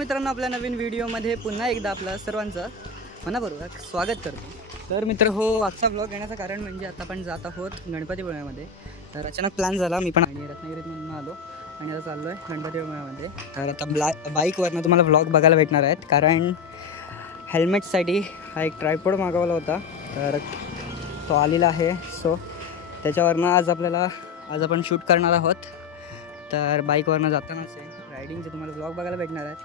मित्रांनो, आपल्या नवीन व्हिडिओमध्ये पुन्हा एकदा आपलं सर्वांचं मनापूर्वक स्वागत करतो। तर मित्र हो, आजचा ब्लॉग येण्याचं कारण म्हणजे आता आपण जात आहोत गणपतीपुळ्यामध्ये। तर अचानक प्लॅन झाला, मी पण आणि रत्नागिरीतून आलो आणि आता चाललो आहे गणपतीपुळ्यामध्ये। तर आता बाईकवरनं तुम्हाला ब्लॉग बघायला भेटणार आहेत, कारण हेल्मेटसाठी हा एक ट्रायपॉड मागवला होता, तर तो आलेला आहे। सो त्याच्यावरनं आज आपण शूट करणार आहोत। तर बाईकवरनं जातानाच रायडिंगचे तुम्हाला ब्लॉग बघायला भेटणार आहेत।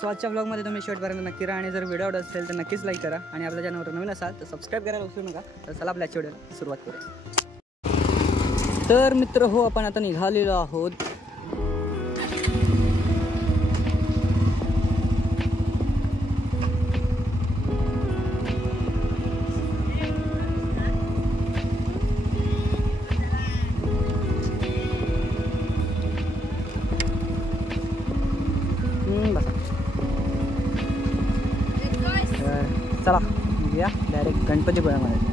सो आजच्या ब्लॉगमध्ये तुम्ही शेवटपर्यंत नक्की राहा आणि जर व्हिडिओ आवडत असेल तर नक्कीच लाईक करा आणि आपल्या चॅनलवर नवीन असाल तर सबस्क्राईब करायला विसरू नका। तर चला आपल्या व्हिडिओला सुरुवात करूया। तर मित्र हो, आपण आता निघालेलो आहोत चला निघूया डायरेक्ट गणपतीपुळ्यामध्ये।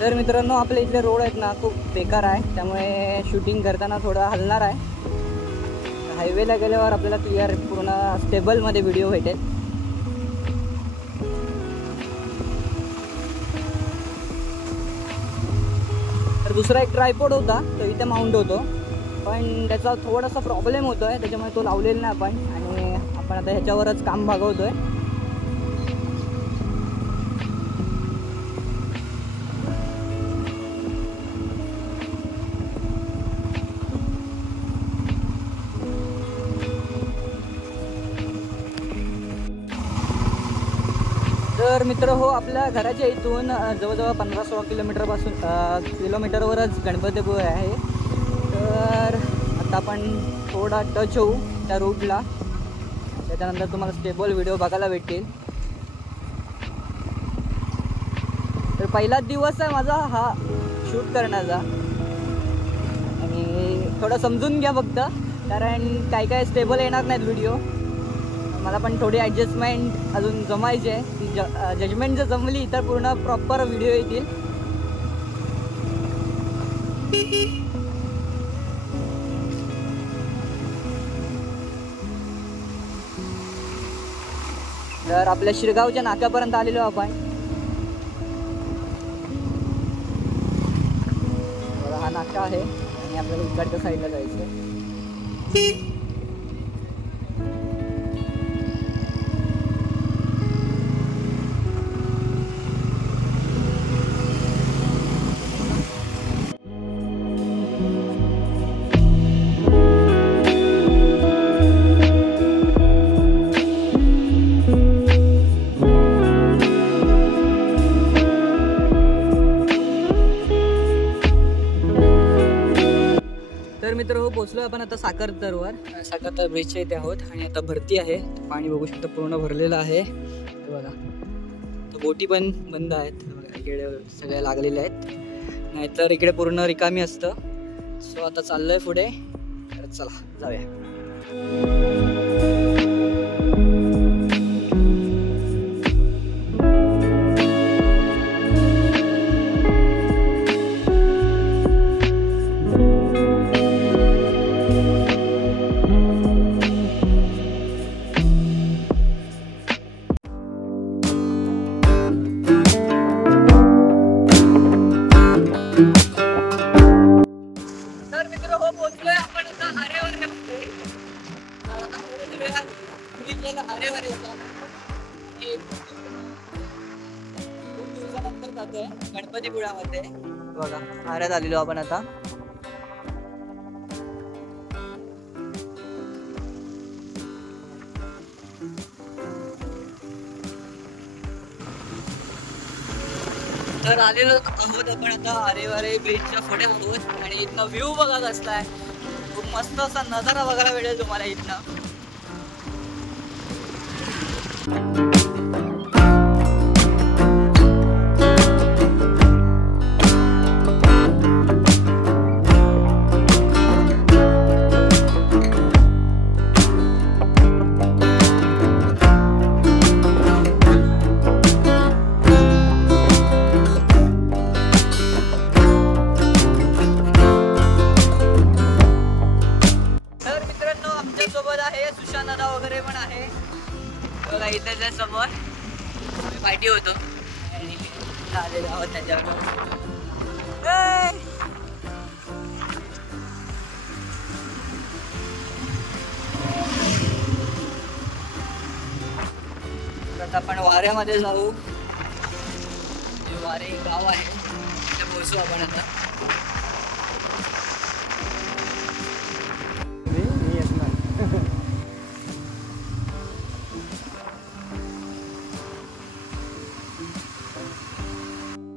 तर मित्रांनो, आपल्या इथले रोड आहेत ना खूप बेकार आहे, त्यामुळे शूटिंग करताना थोडं हलणार आहे। हायवेला गेल्यावर आपल्याला क्लिअर पूर्ण स्टेबलमध्ये व्हिडिओ भेटेल। तर दुसरा एक ट्रायपॉड होता, तो इथे माउंट होतो, पण त्याचा थोडासा प्रॉब्लेम होतो आहे, त्याच्यामुळे तो लावलेला नाही आपण, आणि आपण आता ह्याच्यावरच काम भागवतो आहे। तर मित्र हो, आपल्या घराच्या इथून जवळजवळ 15-16 किलोमीटरवरच गणपतीपुळे आहे। तर आता आपण थोडा टच होऊ त्या रूटला, त्याच्यानंतर तुम्हाला स्टेबल व्हिडिओ बघायला भेटतील। तर पहिलाच दिवस आहे माझा हा शूट करण्याचा, आणि थोडं समजून घ्या फक्त, कारण काय स्टेबल येणार नाहीत व्हिडिओ। मला पण थोडी ॲडजस्टमेंट अजून जमायची आहे, ती जजमेंट जर जमली तर पूर्ण प्रॉपर व्हिडिओ येतील। तर आपल्या शिरगावच्या नाक्यापर्यंत आलेलो आपण। हा नाका आहे आणि आपल्याला इकडच्या साईडला जायचं। तर मित्र हो, पोचलो आपण आता साखरतरवर ब्रिजच्या इथे आहोत आणि आता भरती आहे। पाणी बघू शकता पूर्ण भरलेलं आहे, बघा। तर बोटी पण बंद आहेत, इकडे सगळ्या लागलेल्या आहेत, नाहीतर इकडे पूर्ण रिकामी असतं। सो आता चाललोय पुढे, तर चला जाऊया। गणपतीपुळ्यामध्ये बघा, आऱ्यात आलेलो आपण आता। तर आलेलो आहोत आपण आता आरेवारे ब्रिजच्या पुढे आहोत, आणि इथनं व्ह्यू बघत असताय, खूप मस्त असा नजारा बघायला भेटेल तुम्हाला इथनं। धबधबा वगैरे पण आहे बघा इथेच आहे समोर. आम्ही पार्टी होतो आणि आलेलो आहोत त्याच्यावर. आता आपण वाऱ्यामध्ये जाऊ. वारे गाव आहे तिथे पोहोचू आपण आता.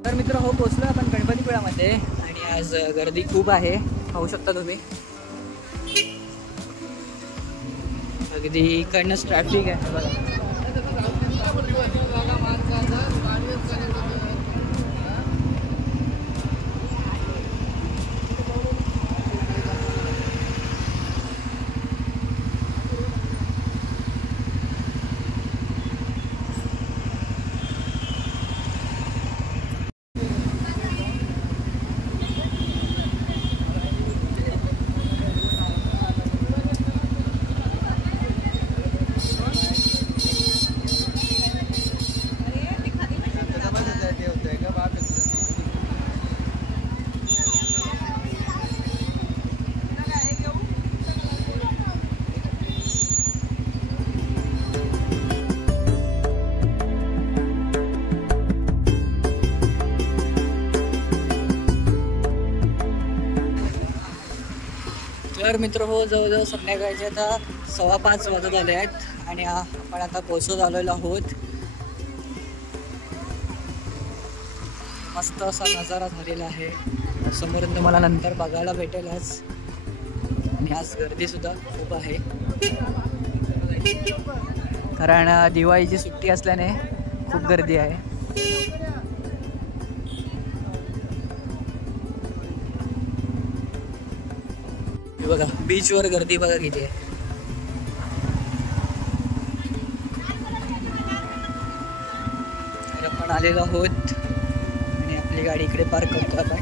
तर मित्र हो पोचलो आपण गणपतीपुळ्यामध्ये आणि आज गर्दी खूप आहे पाहू शकता तुम्ही. अगदी इकडनंच ट्रॅफिक आहे बघा. तर मित्र हो जवळजवळ संध्याकाळचे आता 5:15 वाजत आले आहेत आणि आपण आता पोहोचत आलेलो आहोत. मस्त असा नजारा झालेला आहे समोर तुम्हाला नंतर बघायला भेटेलच. आणि आज गर्दीसुद्धा खूप आहे कारण दिवाळीची सुट्टी असल्याने खूप गर्दी आहे. बघा बीचवर गर्दी बघा किती आहे. तर आपण आलेलो आहोत आणि आपली गाडी इकडे पार्क करतो आपण.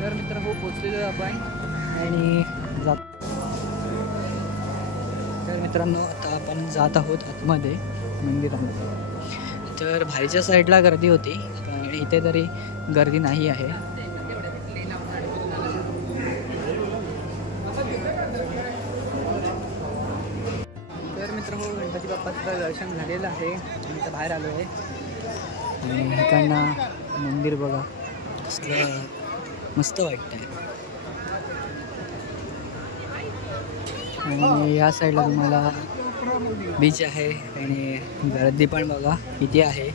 तर मित्र हो पोचलेलो आपण आणि तर मित्रांनो आता आपण जात आहोत आतमध्ये मंदिरामध्ये. तर बाहेरच्या साईडला गर्दी होती पण इथे तरी गर्दी नाही आहे. मित्र हो गणपती बाप्पाचं दर्शन झालेलं आहे आणि आता बाहेर आलो आहे आणि इकडनं मंदिर बघा कसलं मस्त वाटतंय. आणि या साईडला तुम्हाला बीच आहे आणि गर्दी पण बघा किती आहे.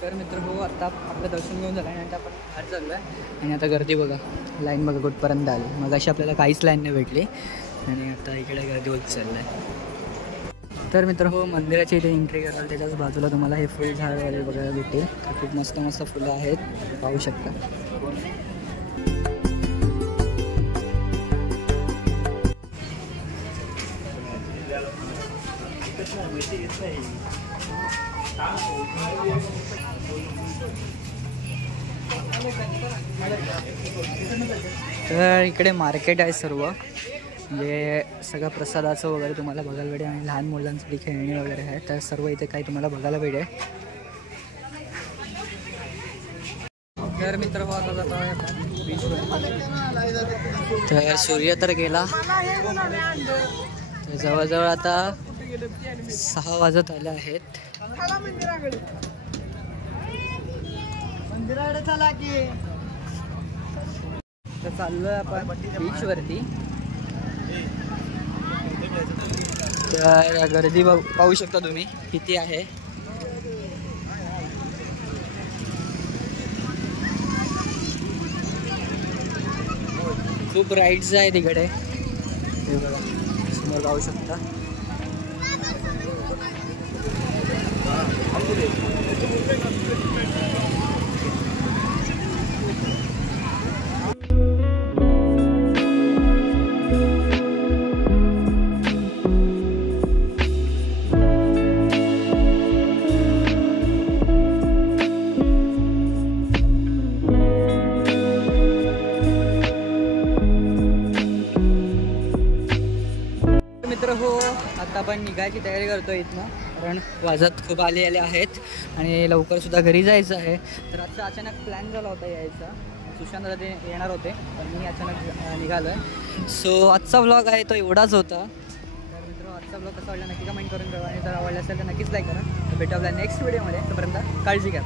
तर मित्र हो आता आपलं दर्शन घेऊन झालं आणि आता आपण बाहेर चाललो आहे आणि आता गर्दी बघा लाईन बघा कुठपर्यंत आली. मग अशी आपल्याला काहीच लाईन नाही भेटली आणि आता इकडे गर्दी होत चाललं आहे. तर मित्र हो मंदिराची इथे एंट्री कराल त्याच्याच बाजूला तुम्हाला हे फुल झाड वगैरे बघायला भेटेल. खूप मस्त मस्त फुलं आहेत पाहू शकता. तर इकडे मार्केट आहे सर्व म्हणजे सगळं प्रसादाचं वगैरे तुम्हाला बघायला भेटेल आणि लहान मुलांसाठी खेळणी वगैरे आहे तर सर्व इथे काही तुम्हाला बघायला भेटेल. तर मित्र आता जातो आहे आपण बीचवर. तर सूर्य तर गेला तर जवळजवळ आता 6 वाजत आले आहेत. तर चाललोय आपण बीचवरती. तर गर्दी पाहू शकता तुम्ही किती आहे. खूप राईड्स आहे तिकडे समोर पाहू शकता. मित्र हो, आता आपण निघायची तयारी करतो इथनं, कारण वाजत खूप आले आहेत आणि लवकरसुद्धा घरी जायचं आहे. तर आजचा अचानक प्लॅन झाला होता यायचा. सुशांत दादा ते येणार होते, पण मी अचानक निघालो आहे. सो आजचा व्लॉग आहे तो एवढाच होता. तर मित्र आजचा व्लॉग कसा वाटला नक्की कमेंट करून कळवा आणि जर आवडला असेल तर नक्कीच लाईक करा. तर भेटू आपल्या नेक्स्ट व्हिडिओमध्ये. तोपर्यंत काळजी घ्या.